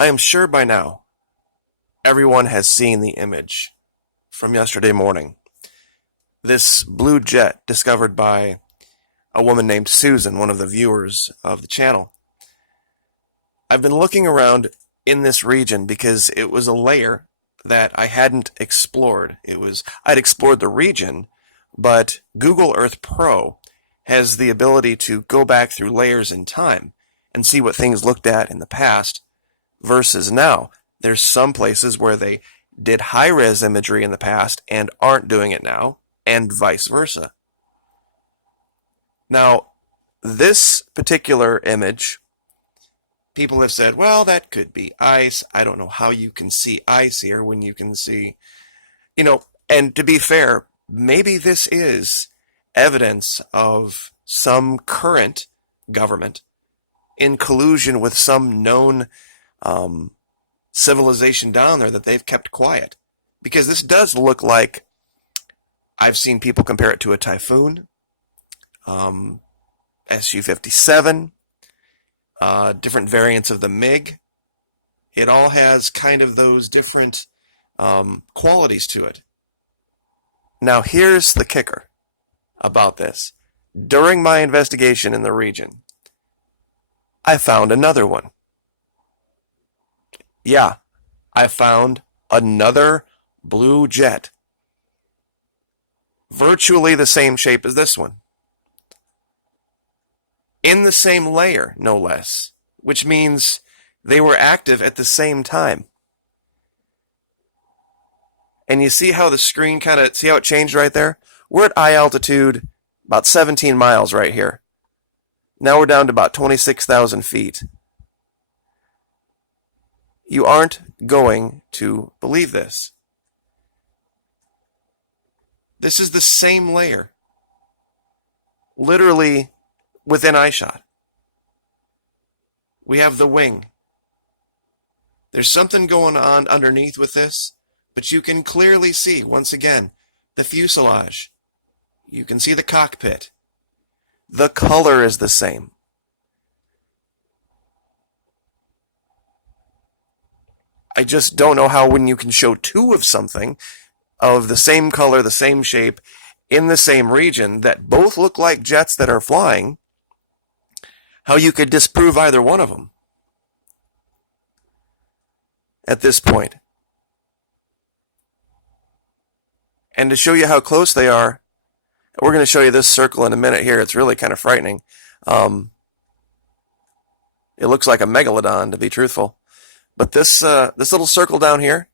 I am sure by now everyone has seen the image from yesterday morning. This blue jet discovered by a woman named Susan, one of the viewers of the channel. I've been looking around in this region because it was a layer that I hadn't explored. I'd explored the region, but Google Earth Pro has the ability to go back through layers in time and see what things looked at in the past versus now. There's some places where they did high-res imagery in the past and aren't doing it now, and vice versa. Now, this particular image, people have said, well, that could be ice. I don't know how you can see ice here when you can see, and to be fair, maybe this is evidence of some current government in collusion with some known civilization down there that they've kept quiet. Because this does look like, I've seen people compare it to a typhoon, Su-57, different variants of the MiG. It all has kind of those different qualities to it. Now here's the kicker about this. During my investigation in the region, I found another one. Yeah, I found another blue jet. Virtually the same shape as this one. In the same layer, no less. Which means they were active at the same time. And you see how the screen see how it changed right there? We're at eye altitude, about 17 miles right here. Now we're down to about 26,000 feet. You aren't going to believe this. This is the same layer. Literally within eyeshot. We have the wing. There's something going on underneath with this, but you can clearly see, once again, the fuselage. You can see the cockpit. The color is the same. I just don't know how when you can show two of something of the same color, the same shape, in the same region, that both look like jets that are flying, how you could disprove either one of them at this point. And to show you how close they are, we're going to show you this circle in a minute here. It's really kind of frightening. It looks like a Megalodon, to be truthful. But this little circle down here,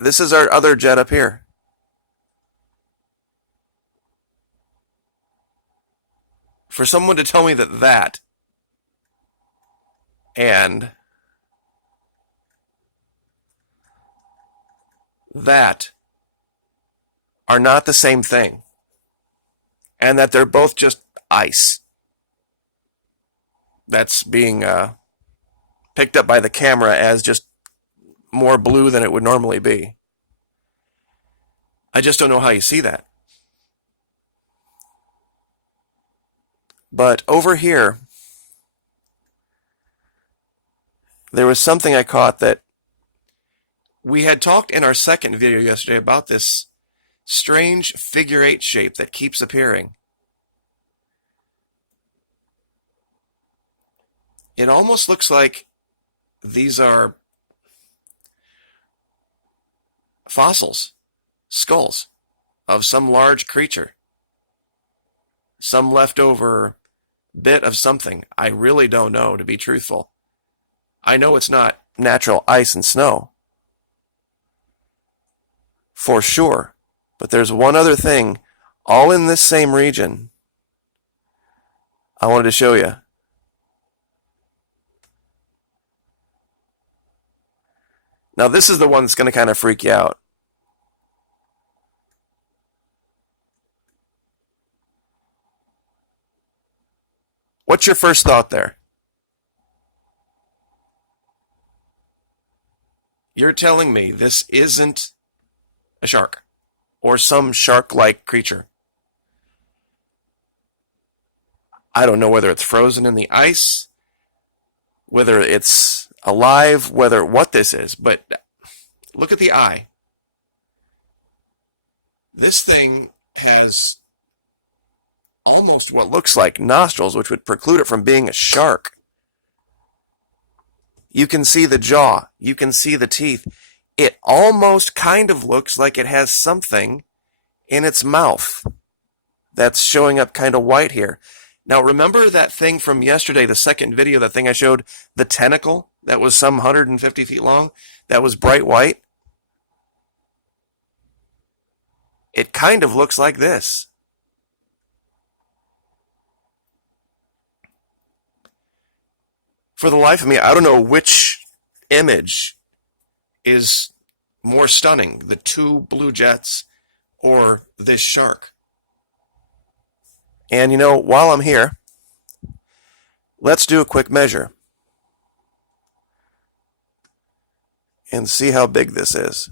this is our other jet up here. For someone to tell me that and that are not the same thing, and that they're both just ice that's being picked up by the camera as just more blue than it would normally be. I just don't know how you see that. But over here, there was something I caught that we had talked in our second video yesterday about this strange figure eight shape that keeps appearing. It almost looks like these are fossils, skulls of some large creature, some leftover bit of something. I really don't know, to be truthful. I know it's not natural ice and snow, for sure. But there's one other thing, all in this same region, I wanted to show you. Now this is the one that's going to kind of freak you out. What's your first thought there? You're telling me this isn't a shark or some shark-like creature. I don't know whether it's frozen in the ice, whether it's alive, what this is, but look at the eye. This thing has almost what looks like nostrils, which would preclude it from being a shark. You can see the jaw. You can see the teeth. It almost kind of looks like it has something in its mouth that's showing up kind of white here. Now, remember that thing from yesterday, the second video, that thing I showed, the tentacle that was some 150 feet long, that was bright white? It kind of looks like this. For the life of me, I don't know which image is more stunning, the two blue jets or this shark. And you know, while I'm here, let's do a quick measure and see how big this is.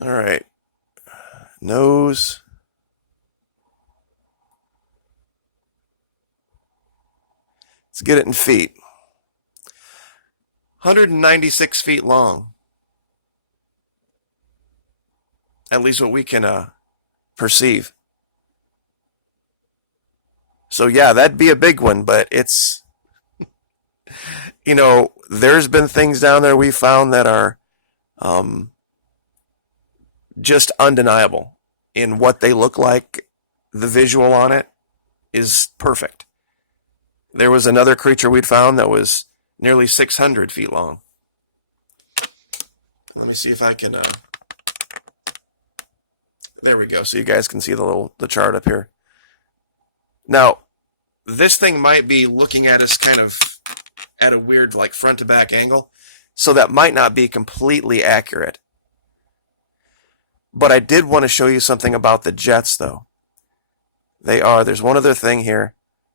All right, nose. Let's get it in feet. 196 feet long. At least what we can perceive. So yeah, that'd be a big one, but it's, you know, there's been things down there we found that are just undeniable in what they look like. The visual on it is perfect. There was another creature we'd found that was nearly 600 feet long. Let me see if I can, there we go. So you guys can see the chart up here. Now, this thing might be looking at us kind of at a weird, like, front to back angle. So that might not be completely accurate. But I did want to show you something about the jets, though. There's one other thing here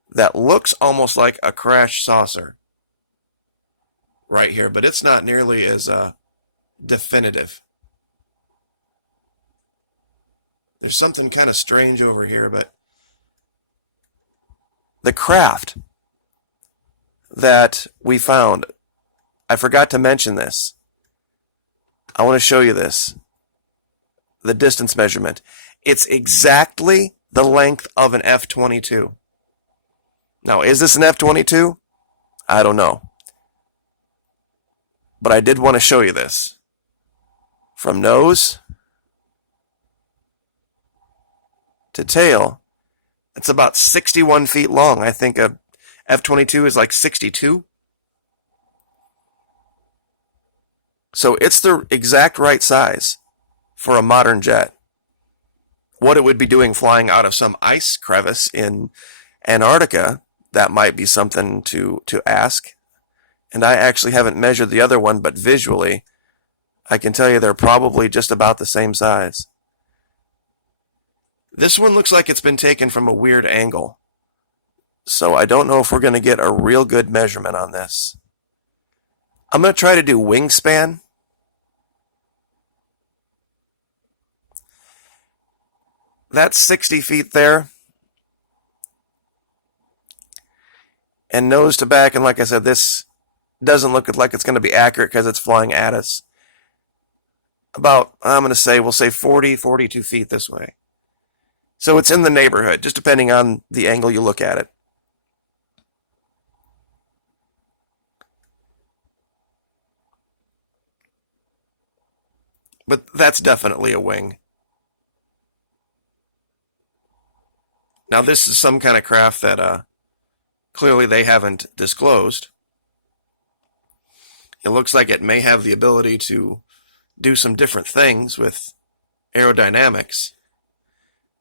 that looks almost like a crash saucer right here, but it's not nearly as definitive. There's something kind of strange over here, but the craft that we found, I forgot to mention this. I want to show you this. The distance measurement. It's exactly the length of an F-22. Now, is this an F-22? I don't know. But I did want to show you this. From nose to tail, it's about 61 feet long. I think a F-22 is like 62. So it's the exact right size for a modern jet. What it would be doing flying out of some ice crevice in Antarctica, that might be something to ask. And I actually haven't measured the other one, but visually, I can tell you they're probably just about the same size. This one looks like it's been taken from a weird angle. So I don't know if we're going to get a real good measurement on this. I'm going to try to do wingspan. That's 60 feet there. And nose to back, and like I said, this doesn't look like it's going to be accurate because it's flying at us. About, we'll say 40, 42 feet this way. So it's in the neighborhood, just depending on the angle you look at it. But that's definitely a wing. Now this is some kind of craft that clearly they haven't disclosed. It looks like it may have the ability to do some different things with aerodynamics.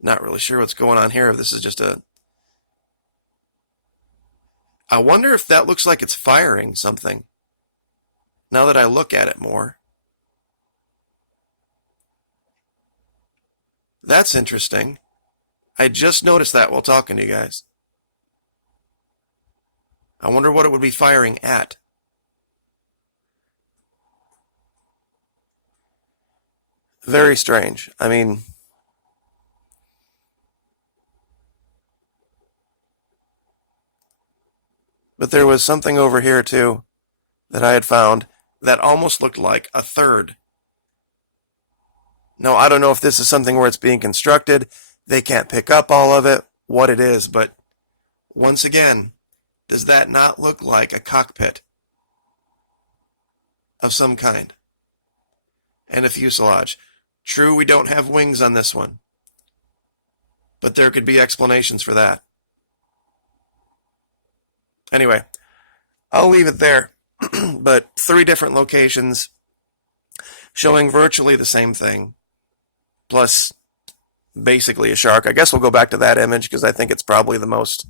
Not really sure what's going on here. If this is just I wonder if that looks like it's firing something. Now that I look at it more. That's interesting. I just noticed that while talking to you guys. I wonder what it would be firing at. Very strange. I mean, But there was something over here too that I had found that almost looked like a third. Now, I don't know if this is something where it's being constructed. They can't pick up all of it, what it is, but once again, does that not look like a cockpit of some kind? And a fuselage. True, we don't have wings on this one, but there could be explanations for that. Anyway, I'll leave it there. But 3 different locations showing virtually the same thing, plus basically a shark. I guess we'll go back to that image because I think it's probably the most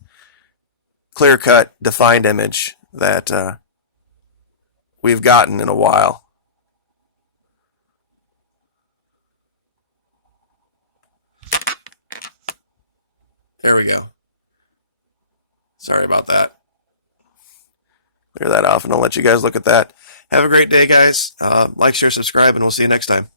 clear-cut, defined image that we've gotten in a while. There we go. Sorry about that. Clear that off, and I'll let you guys look at that. Have a great day, guys. Like, share, subscribe, and we'll see you next time.